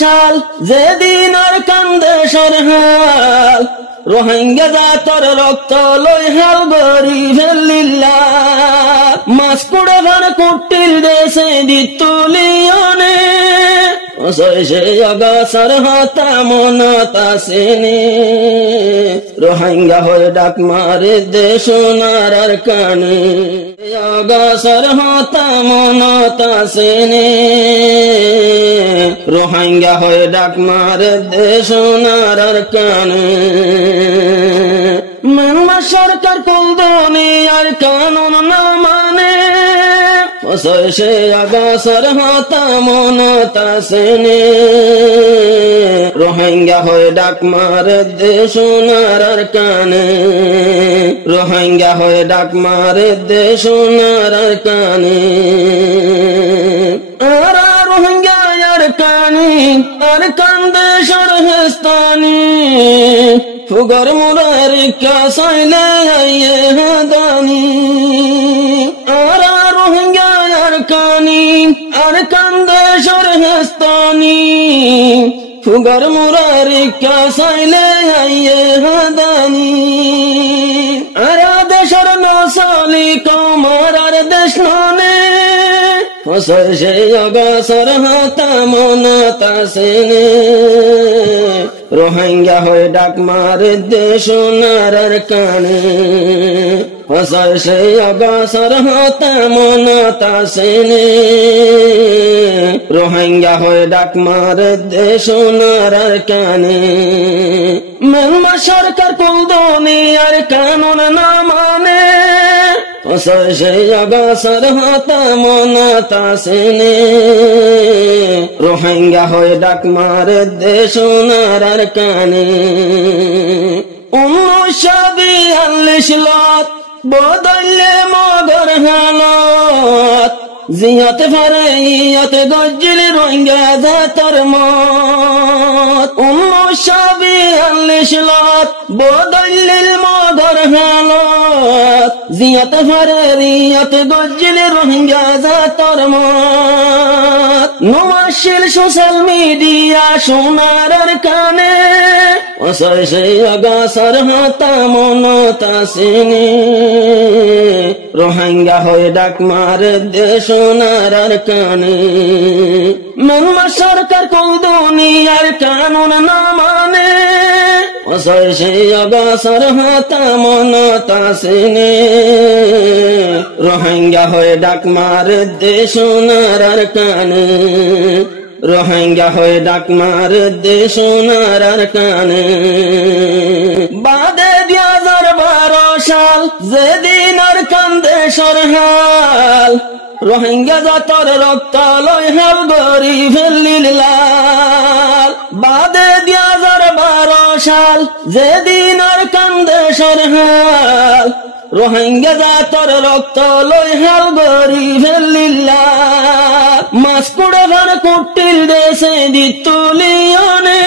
সাল যেদিন আর কান্দে সরহাল রোহিঙ্গা জাতর রক্ত লই হাল গরি ফেলিল্লা মাছ কুড়ে ভার কুটিল দেশে দিতুলিয়নে সে অগাছার হতা মনতা সেনে রোহিঙ্গা হয়ে ডাক মারে দেশ নারার কানে অগাছার হতা মনতা সেনে রোহিঙ্গা হয়ে ডাক মারে দেশ নারার কানে মানমা সরকার কোন দুনিয়ার কানুন না মানে সে অগাছার হতা মনতা সেনে রোহিঙ্গা হয়ে ডাক মারে দেশ নারার কানে রোহিঙ্গা হয়ে ডাক মারে দেশ নারার কানে আরা রোহিঙ্গা আর কানি আর কান্দে সরহেস্তানি ফুগর মুরার কাসাইলে আইয়ে হাদানি আরা রোহিঙ্গা আর কানি আর কান্দে সরহেস্তানি ফুগর মুরার কাসাইলে আইয়ে হাদানি আরা দেশর নসালি কৌমার আর দেশ ননে সে অগাছার হতা মনতা সেনে রোহিঙ্গা হয়ে ডাক মারে দেশ নারার কানে সে অগাছার হতা মনতা সেনে রোহিঙ্গা হয়ে ডাক মারে দেশ নারার কানে মানমা সরকার কোন দুনিয়ার কানুন না মানে সে অগাছার হতা মনতা সেনে রোহিঙ্গা হয়ে ডাক মারে দেশ নারার কানে 1942 লত বদলে মগর হালত জিয়াতে ফারে ইয়াতে গজ্জিল রোহিঙ্গা জাতর মত 1942 লত বদলে মগর হালত জিয়াতে ফারে ইয়াতে গজ্জিল রোহিঙ্গা জাতর মত নমাশিল সোশ্যাল মিডিয়া সোনার কানে সে অগাছার হতা মনতা সেনে রোহিঙ্গা হয়ে ডাক মারে দেশ নারার কানে মানমা সরকার কোন দুনিয়ার কানুন না মানে সে অগাছার হতা মনতা সেনে রোহিঙ্গা হয়ে ডাক মারে দেশ নারার কানে রোহিঙ্গা হয়ে ডাক মারে দেশ নারার কানে বাদে 2012 সাল যেদিন আর কান্দে সরহাল রোহিঙ্গা জাতর রক্ত লই হাল গরি ফেলিল্লা বাদে 2012 সাল যেদিন আর কান্দে সরহাল রোহিঙ্গা জাতর রক্ত লই হাল গরি ফেলিল্লা মাছ কুড়ে ভার কুটিল দেশে দিতুলিয়নে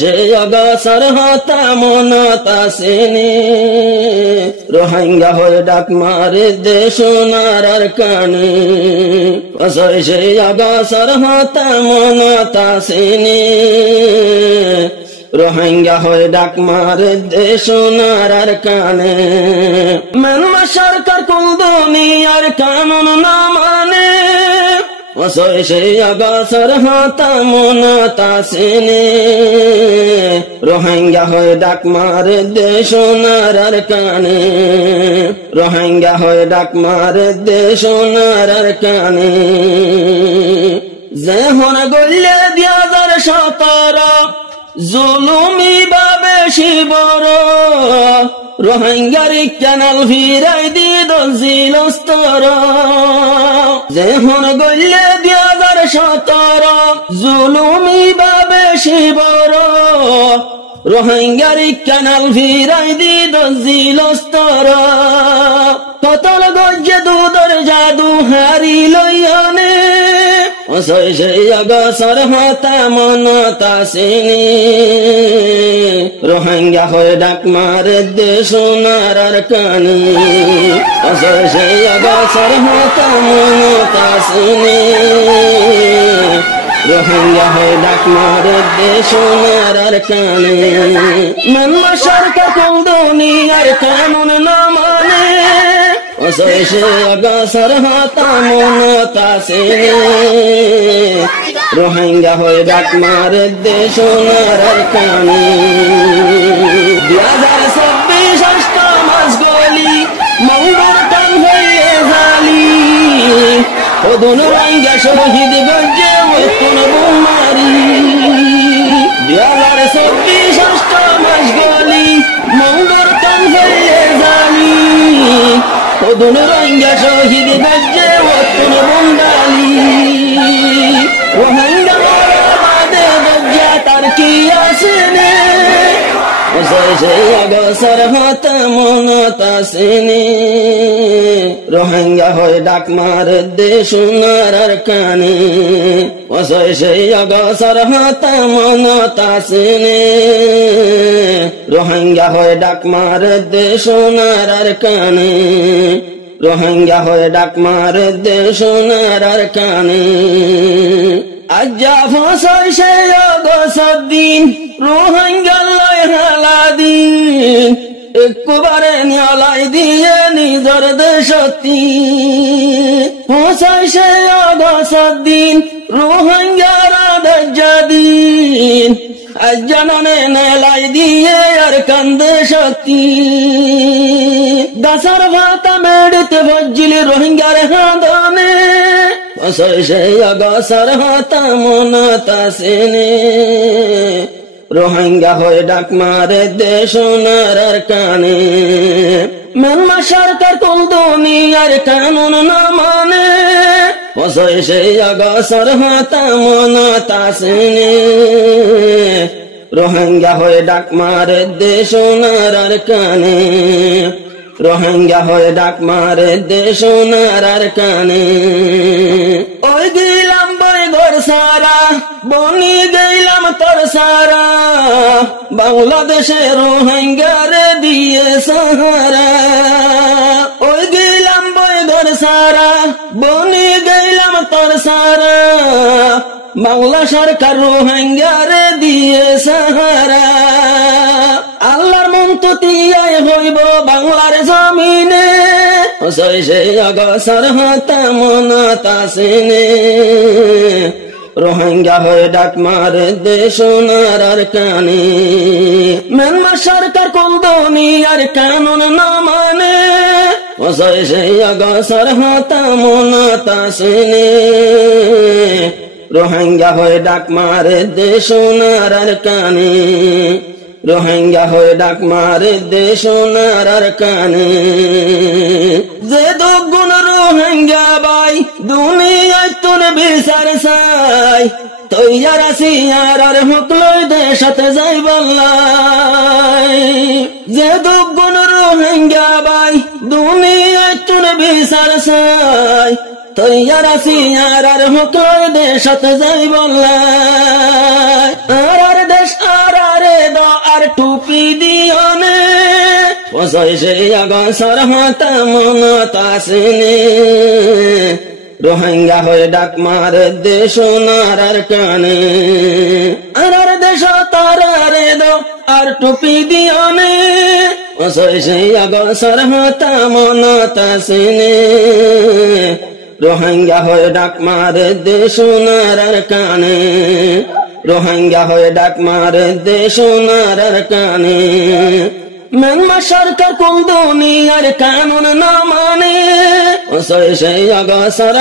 সে অগাছার হতা মনতা সেনে রোহিঙ্গা হয়ে ডাক মারে দেশ নারার কানে সে অগাছার হতা মনতা সেনে রোহিঙ্গা হয়ে ডাক মারে দেশ নারার কানে মানমা সরকার কোন দুনিয়ার কানুন না মানে সে অগাছার হতা মনতা সেনে রোহিঙ্গা হয়ে ডাক মারে দেশ নারার কানে রোহিঙ্গা হয়ে ডাক মারে দেশ নারার কানে যে হন গল্লে 2017 জুলুমি বাবে শিবর রোহিঙ্গার ক্যানাল ফিরাই দি দলজিলস্তর যে হন গল্লে 2017 জুলুমি বাবে শিবর রোহিঙ্গার ক্যানাল ফিরাই দি দলজিলস্তর কতল গজ্জে দুধর জাদু হারি লইয়ানে সে অগাছার হতা মনতা সেনে রোহিঙ্গা হয়ে ডাক মারে দেশ নারার কানে সে অগাছার হতা মনতা সেনে রোহিঙ্গা হয়ে ডাক মারে দেশ সোনার কানে মানমা সরকার কোন দুনিয়ার কানুন না মানে অসহ্য অগসর হাতা মনতা সে রোহিঙ্গা হয়ে ডাক মারে দেশ সোনার কানে 2026 ষষ্ঠ মাস গলি মঙ্গল টান হয়ে জালি ওদন রোহিঙ্গা শহীদ গঞ্জে মৃত্যুন বুমারি 2026 ষষ্ঠ মাস গলি মঙ্গল টান হয়ে জালি ওদন রোহিঙ্গা শহীদ গঞ্জে মৃত্যুন বুন্দালি রোহিঙ্গা বাদে গজ্জা তার কি আসেনে অগসর হাত মনতা সেনে রোহিঙ্গা হয়ে ডাক মারে দেশ সোনার কানে অগসর হাত মনতা সেনে রোহিঙ্গা হয়ে ডাক মারে দেশ সোনার কানে রোহিঙ্গা হয়ে ডাক মারে দেশ সোনার কানে আজ্জা ফসল সে অগসর দিন রোহিঙ্গা লয় হালা দিন একবারে নিয়ালাই দিয়ে নিজর দেশতি ফসল সে অগসর দিন রোহিঙ্গার দজ্জা দিন আজ্জা ননে নেলাই দিয়ে আর কান্দে শক্তি দাসার ভাতা মেড়তে ভজ্জিলে রোহিঙ্গার হাঁদনে অগসর হাতা মনতা সেনে রোহিঙ্গা হয়ে ডাক মারে দেশ সোনার কানে মানমা সরকার কোন দুনিয়ার কানুন না মানে অগসর হাতা মনতা সেনে রোহিঙ্গা হয়ে ডাক মারে দেশ সোনার কানে রোহিঙ্গা হয়ে ডাক মারে দেশ সোনার কানে ওই গেলাম বই ঘর সারা বনি গেলাম তোর সারা বাংলাদেশে রোহিঙ্গারে দিয়ে সাহারা ওই গেলাম বই ঘর সারা বনি গেলাম তোর সারা বাংলা সরকার রোহিঙ্গারে দিয়ে সাহারা আল্লাহর মন্ততিয়ায় হইব বাংলার জমিনে অগসর হাতা মনতা সেনে রোহিঙ্গা হয়ে ডাক মারে দেশ সোনার কানে মানমা সরকার কোন দুনিয়ার কানুন না মানে অগসর হাতা মনতা সেনে রোহিঙ্গা হয়ে ডাক মারে দেশ সোনার কানে রোহিঙ্গা হয়ে ডাক মারে দেশ সোনার কানে যে দুগুণ রোহিঙ্গা বাই দুনিয়ায় তোর বিচার চাই তৈয়ার আছি আর হুকলই দেশতে যাই বললাই যে দুগুণ রোহিঙ্গা বাই দুনিয়ায় তোর বিচার চাই তৈয়ার আছি আর হুকলই দেশতে যাই বললাই আর দেশ আর টুপি দিওনে অগসর হাতা মনতা সেনে রোহিঙ্গা হয়ে ডাক মারে দেশ সোনার কানে আর দেশ তারে দো আর টুপি দিওনে অগসর হাতা মনতা সেনে রোহিঙ্গা হয়ে ডাক মারে দেশ সোনার কানে রোহিঙ্গা হয়ে ডাক মারে দেশ সোনার কানে মানমা সরকার কোন দুনিয়ার কানুন না মানে অগসর